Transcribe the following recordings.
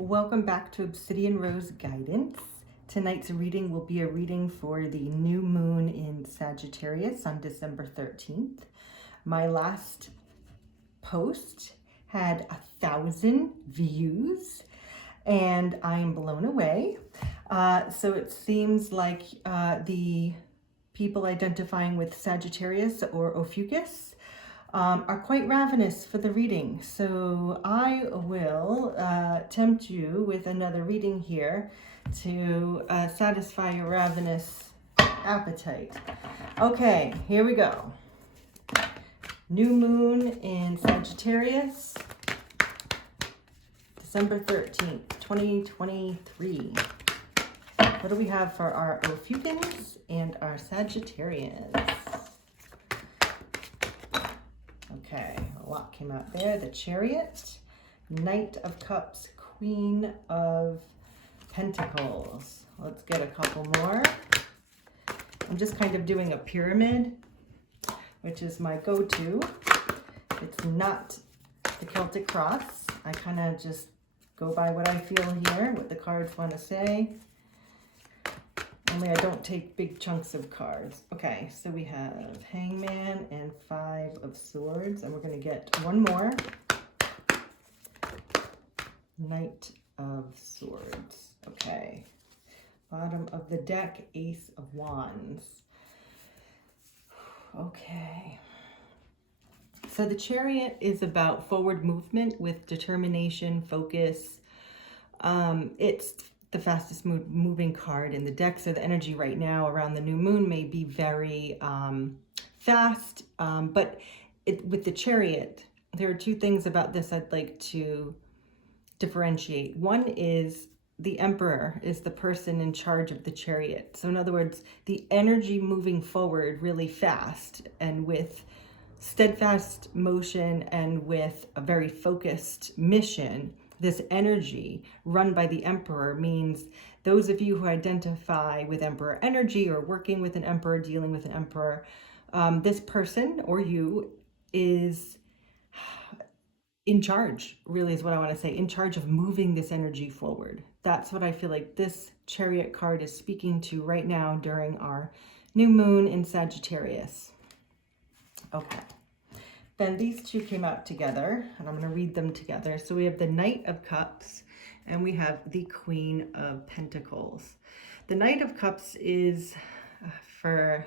Welcome back to Obsidian Rose Guidance. Tonight's reading will be a reading for the new moon in Sagittarius on December 13th. My last post had 1,000 views and I am blown away. So it seems like the people identifying with Sagittarius or Ophiuchus are quite ravenous for the reading. So I will tempt you with another reading here to satisfy your ravenous appetite. Okay, here we go. New moon in Sagittarius, December 13th, 2023. What do we have for our Ophiuchans and our Sagittarians? Okay, a lot came out there. The Chariot, Knight of Cups, Queen of Pentacles. Let's get a couple more. I'm just kind of doing a pyramid, which is my go-to. It's not the Celtic cross. I kind of just go by what I feel here, what the cards want to say. Only I don't take big chunks of cards. Okay, so we have Hangman and 5 of Swords, and we're going to get one more. Knight of Swords. Okay. Bottom of the deck, Ace of Wands. Okay. So the Chariot is about forward movement with determination, focus. It's the fastest moving card in the deck, so the energy right now around the new moon may be very fast, but with the Chariot, there are two things about this I'd like to differentiate. One is the Emperor is the person in charge of the Chariot. So in other words, the energy moving forward really fast and with steadfast motion and with a very focused mission. This energy run by the Emperor means those of you who identify with Emperor energy or working with an Emperor, dealing with an Emperor, this person or you is in charge, really is what I want to say, in charge of moving this energy forward. That's what I feel like this Chariot card is speaking to right now during our new moon in Sagittarius. Okay. Then these two came out together, and I'm going to read them together. So we have the Knight of Cups, and we have the Queen of Pentacles. The Knight of Cups is, for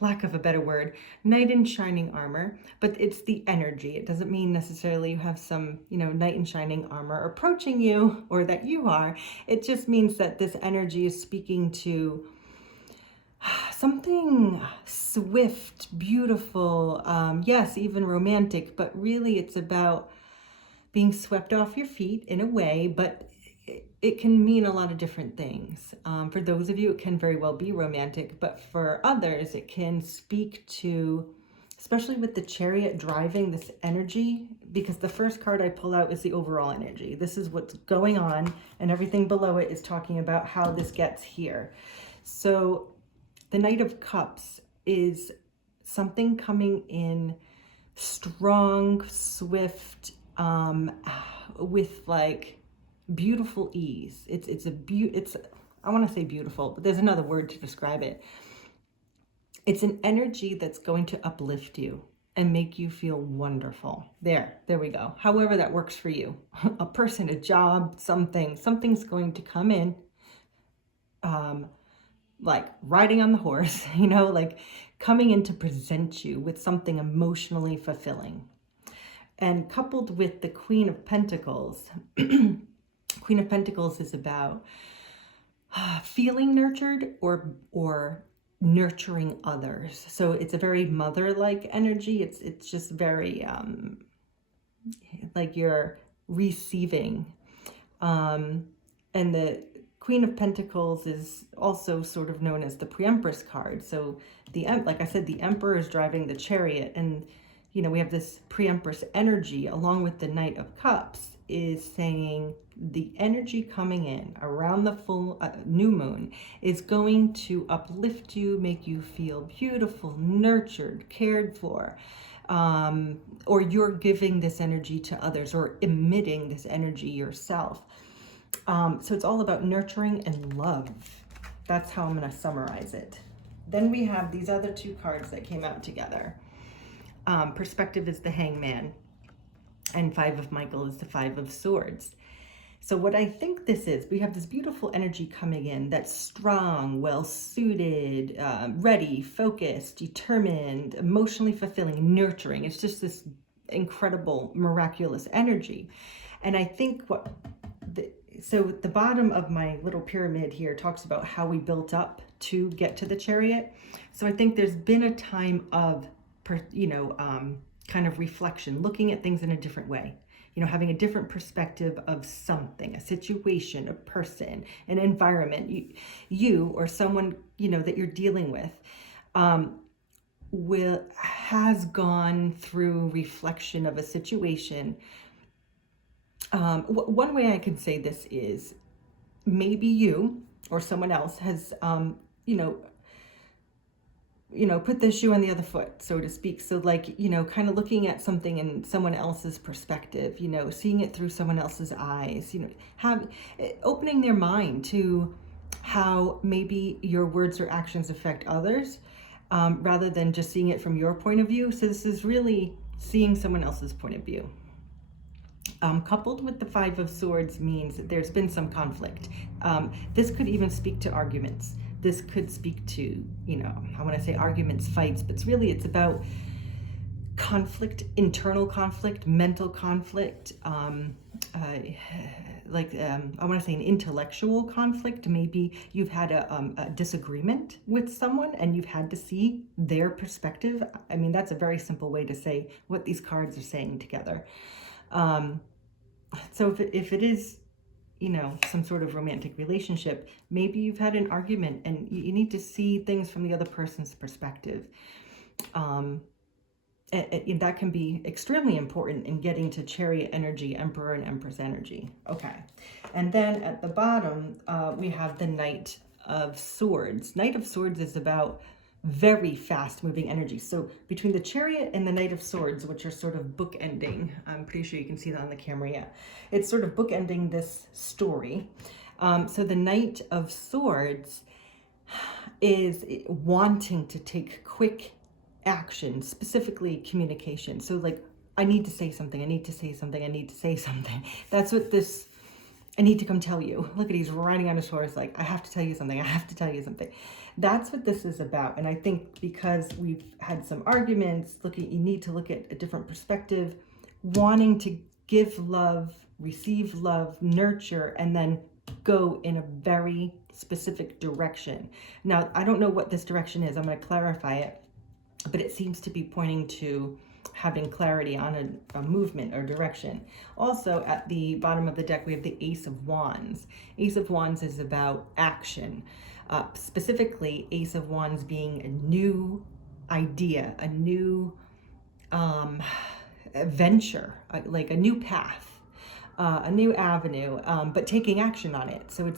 lack of a better word, knight in shining armor, but it's the energy. It doesn't mean necessarily you have some, knight in shining armor approaching you or that you are. It just means that this energy is speaking to something swift, beautiful, yes, even romantic, but really it's about being swept off your feet in a way, but it can mean a lot of different things. For those of you, it can very well be romantic, but for others, it can speak to, especially with the Chariot driving this energy, because the first card I pull out is the overall energy. This is what's going on, and everything below it is talking about how this gets here. So the Knight of Cups is something coming in strong, swift, with like beautiful ease. It's I want to say beautiful, but there's another word to describe it. It's an energy that's going to uplift you and make you feel wonderful. There we go. However that works for you. A person, a job, something's going to come in, like riding on the horse, like coming in to present you with something emotionally fulfilling. And coupled with the Queen of Pentacles, Queen of Pentacles is about feeling nurtured or nurturing others. So it's a very mother-like energy. It's just very like you're receiving. And the Queen of Pentacles is also sort of known as the Pre-Empress card. So like I said, the Emperor is driving the Chariot, and we have this Pre-Empress energy along with the Knight of Cups is saying the energy coming in around the full new moon is going to uplift you, make you feel beautiful, nurtured, cared for. or you're giving this energy to others or emitting this energy yourself. So it's all about nurturing and love. That's how I'm going to summarize it. Then we have these other two cards that came out together. Perspective is the Hangman, and Five of Michael is the Five of Swords. So what I think this is, we have this beautiful energy coming in that's strong, well-suited, ready, focused, determined, emotionally fulfilling, nurturing. It's just this incredible, miraculous energy. And I think so the bottom of my little pyramid here talks about how we built up to get to the Chariot. So I think there's been a time of, kind of reflection, looking at things in a different way. Having a different perspective of something, a situation, a person, an environment, you or someone, that you're dealing with, has gone through reflection of a situation. One way I could say this is maybe you or someone else has, put the shoe on the other foot, so to speak. So kind of looking at something in someone else's perspective, seeing it through someone else's eyes, opening their mind to how maybe your words or actions affect others, rather than just seeing it from your point of view. So this is really seeing someone else's point of view. Coupled with the Five of Swords means that there's been some conflict. This could even speak to arguments. This could speak to, I want to say arguments, fights, but it's about conflict, internal conflict, mental conflict, I want to say an intellectual conflict. Maybe you've had a disagreement with someone and you've had to see their perspective. I mean, that's a very simple way to say what these cards are saying together. So if it is, some sort of romantic relationship, maybe you've had an argument and you need to see things from the other person's perspective. And that can be extremely important in getting to Chariot energy, Emperor and Empress energy. Okay. And then at the bottom, we have the Knight of Swords. Knight of Swords is about very fast moving energy. So between the Chariot and the Knight of Swords, which are sort of bookending, I'm pretty sure you can see that on the camera, yeah. It's sort of bookending this story. So the Knight of Swords is wanting to take quick action, specifically communication. So I need to say something, I need to say something, I need to say something. That's what this, I need to come tell you. Look at, he's riding on his horse I have to tell you something, I have to tell you something. That's what this is about. And I think because we've had some arguments, you need to look at a different perspective, wanting to give love, receive love, nurture, and then go in a very specific direction. Now, I don't know what this direction is. I'm going to clarify it, but it seems to be pointing to having clarity on a movement or direction. Also, at the bottom of the deck, we have the Ace of Wands. Ace of Wands is about action. Specifically, Ace of Wands being a new idea, a new venture, like a new path, a new avenue, but taking action on it. So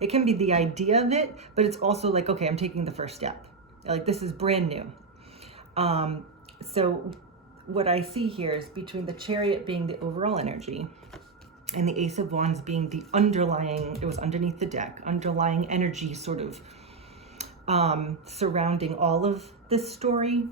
it can be the idea of it, but it's also okay, I'm taking the first step. This is brand new. So what I see here is between the Chariot being the overall energy and the Ace of Wands being the underlying, it was underneath the deck, underlying energy sort of surrounding all of this story.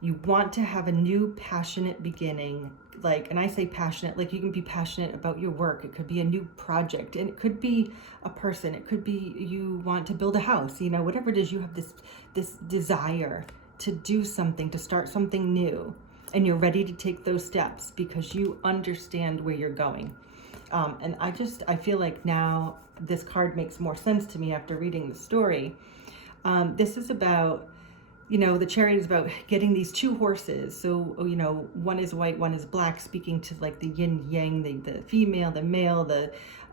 You want to have a new passionate beginning. And I say passionate, you can be passionate about your work. It could be a new project, and it could be a person. It could be you want to build a house, whatever it is, you have this desire to do something, to start something new. And you're ready to take those steps because you understand where you're going. And I feel like now this card makes more sense to me after reading the story. This is about, the Chariot is about getting these two horses. So, one is white, one is black, speaking to the yin yang, the female, the male,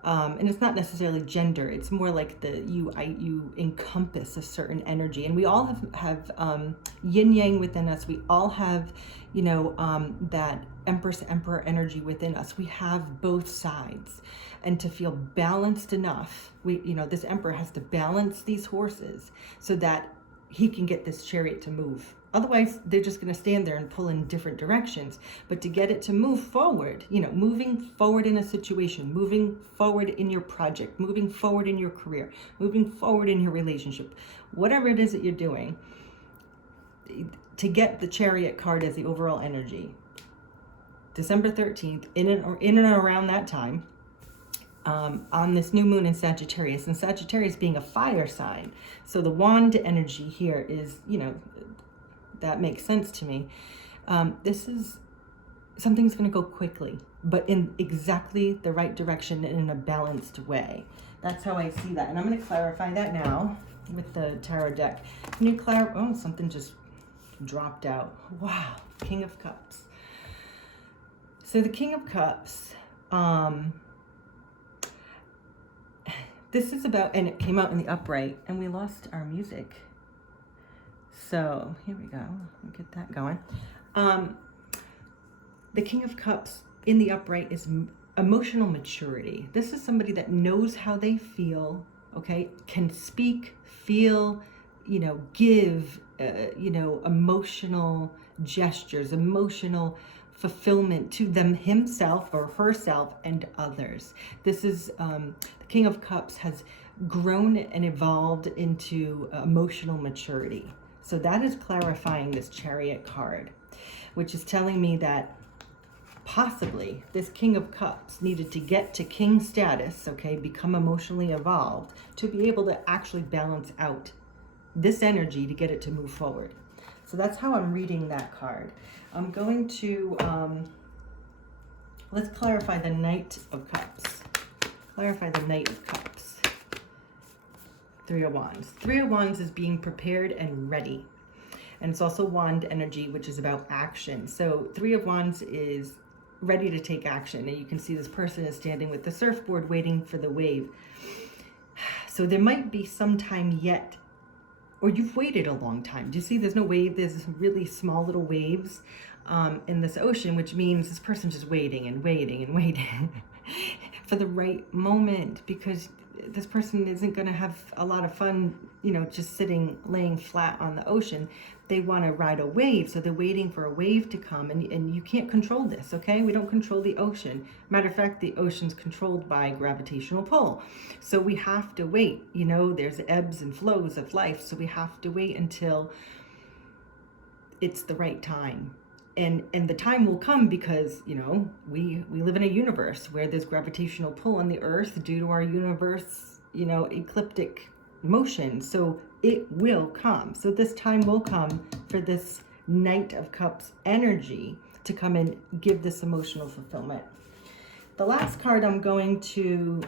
and it's not necessarily gender. It's more you encompass a certain energy, and we all have yin yang within us. We all have, that Empress Emperor energy within us. We have both sides, and to feel balanced enough, this Emperor has to balance these horses so that he can get this Chariot to move Otherwise, they're just going to stand there and pull in different directions. But to get it to move forward, you know, moving forward in a situation, moving forward in your project, moving forward in your career, moving forward in your relationship, whatever it is that you're doing, to get the Chariot card as the overall energy, December 13th, in and around that time, on this new moon in Sagittarius, and Sagittarius being a fire sign. So the wand energy here is, you know, that makes sense to me. This is, something's going to go quickly, but in exactly the right direction and in a balanced way. That's how I see that. And I'm going to clarify that now with the tarot deck. Can you clarify? Oh, something just dropped out. Wow. King of Cups. So the King of Cups, this is about, and it came out in the upright, and we lost our music. So here we go. We'll get that going. The King of Cups in the upright is emotional maturity. This is somebody that knows how they feel, okay, can speak, feel, you know, give, you know, emotional gestures, emotional fulfillment to them, himself or herself, and others. This is, the King of Cups has grown and evolved into emotional maturity. So that is clarifying this Chariot card, which is telling me that possibly this King of Cups needed to get to king status, okay, become emotionally evolved to be able to actually balance out this energy to get it to move forward. So that's how I'm reading that card. I'm going to, let's clarify the Knight of Cups. Clarify the Knight of Cups. Three of Wands. Three of Wands is being prepared and ready. And it's also wand energy, which is about action. So Three of Wands is ready to take action. And you can see this person is standing with the surfboard waiting for the wave. So there might be some time yet, or you've waited a long time. Do you see there's no wave? There's really small little waves in this ocean, which means this person's just waiting and waiting and waiting for the right moment, because this person isn't going to have a lot of fun, you know, just sitting, laying flat on the ocean. They want to ride a wave, so they're waiting for a wave to come, and you can't control this, okay? We don't control the ocean. Matter of fact, the ocean's controlled by gravitational pull. So we have to wait, you know, there's ebbs and flows of life, so we have to wait until it's the right time. And the time will come because, you know, we live in a universe where there's gravitational pull on the earth due to our universe, you know, ecliptic motion. So it will come. So this time will come for this Knight of Cups energy to come and give this emotional fulfillment. The last card I'm going to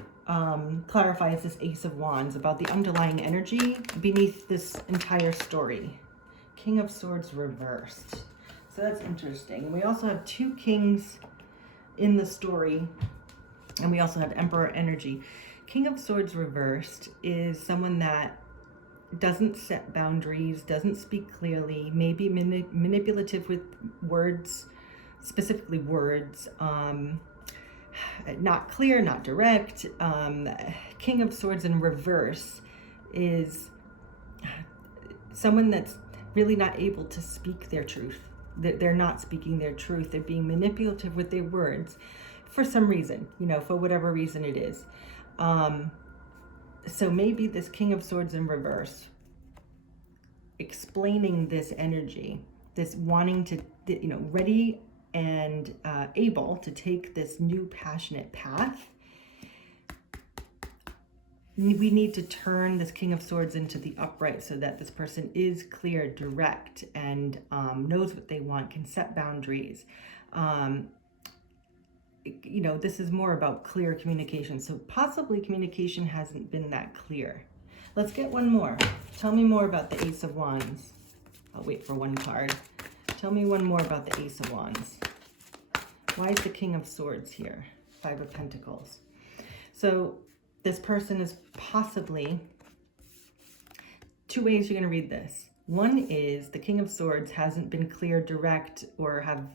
clarify is this Ace of Wands, about the underlying energy beneath this entire story. King of Swords reversed. So that's interesting. We also have two kings in the story, and we also have Emperor energy. King of Swords reversed is someone that doesn't set boundaries, doesn't speak clearly, maybe manipulative with words, specifically words, not clear, not direct. King of Swords in reverse is someone that's really not able to speak their truth. They're not speaking their truth. They're being manipulative with their words for some reason, you know, for whatever reason it is. So maybe this King of Swords in reverse, explaining this energy, this wanting to, you know, ready and able to take this new passionate path. We need to turn this King of Swords into the upright so that this person is clear, direct, and knows what they want, can set boundaries. You know, this is more about clear communication. So possibly communication hasn't been that clear. Let's get one more. Tell me more about the Ace of Wands. I'll wait for one card. Tell me one more about the Ace of Wands. Why is the King of Swords here? Five of Pentacles. So this person is possibly, two ways you're going to read this. One is the King of Swords hasn't been clear, direct, or have,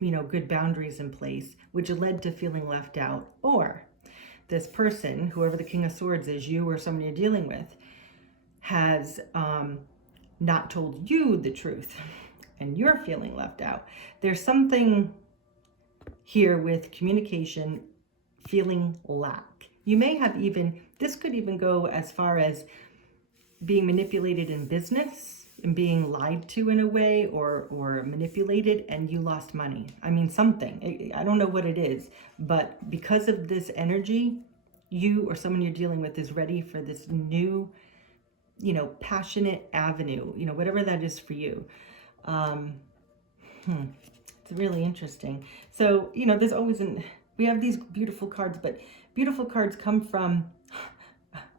you know, good boundaries in place, which led to feeling left out. Or this person, whoever the King of Swords is, you or someone you're dealing with, has not told you the truth. and you're feeling left out. There's something here with communication, feeling lack. You may have even, this could even go as far as being manipulated in business and being lied to in a way, or manipulated, and you lost money. I mean, something. I don't know what it is, but because of this energy, you or someone you're dealing with is ready for this new, passionate avenue, whatever that is for you. It's really interesting. So, there's always we have these beautiful cards, but beautiful cards come from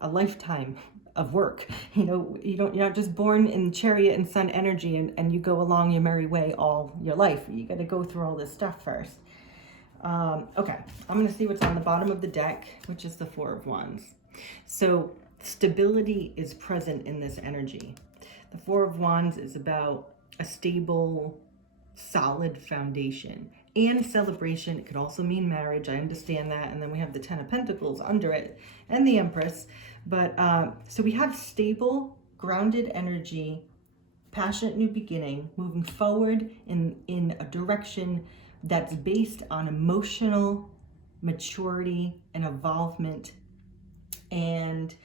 a lifetime of work. You're not just born in Chariot and Sun energy and you go along your merry way all your life. You got to go through all this stuff first. Okay, I'm going to see what's on the bottom of the deck, which is the Four of Wands. So stability is present in this energy. The Four of Wands is about a stable, solid foundation and celebration. It could also mean marriage. I understand that. And then we have the Ten of Pentacles under it and the Empress. But so we have stable, grounded energy, passionate new beginning, moving forward in a direction that's based on emotional maturity and involvement. And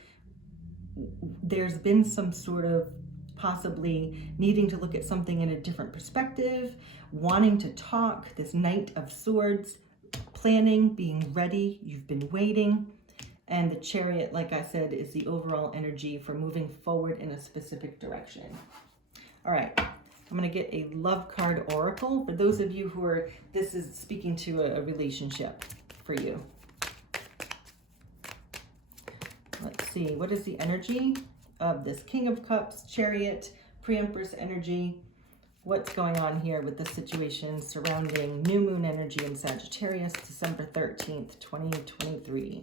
there's been some sort of possibly needing to look at something in a different perspective, wanting to talk, this Knight of Swords, planning, being ready, you've been waiting. And the Chariot, like I said, is the overall energy for moving forward in a specific direction. All right, I'm going to get a love card oracle. For those of you who are, this is speaking to a relationship for you. Let's see, what is the energy of this King of Cups, Chariot, Pre-Empress energy? What's going on here with the situation surrounding New Moon energy in Sagittarius, December 13th, 2023?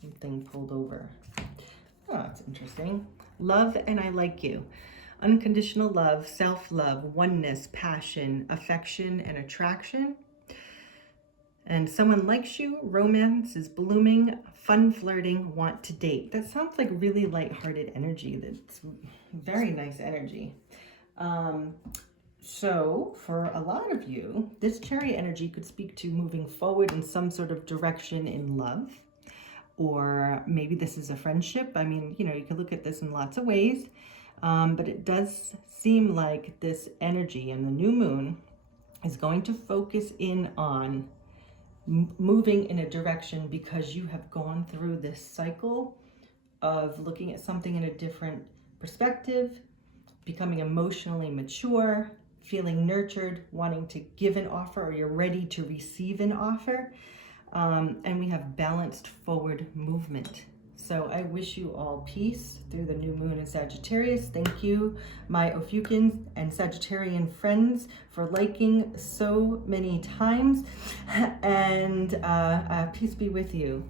Something pulled over. Oh, that's interesting. Love and I like you. Unconditional love, self-love, oneness, passion, affection, and attraction. And someone likes you, romance is blooming, fun flirting, want to date. That sounds like really lighthearted energy. That's very nice energy. So for a lot of you, this Chariot energy could speak to moving forward in some sort of direction in love. Or maybe this is a friendship. I mean, you can look at this in lots of ways. But it does seem like this energy and the new moon is going to focus in on moving in a direction because you have gone through this cycle of looking at something in a different perspective, becoming emotionally mature, feeling nurtured, wanting to give an offer, or you're ready to receive an offer. And we have balanced forward movement. So I wish you all peace through the new moon in Sagittarius. Thank you, my Ophiuchans and Sagittarian friends, for liking so many times. And peace be with you.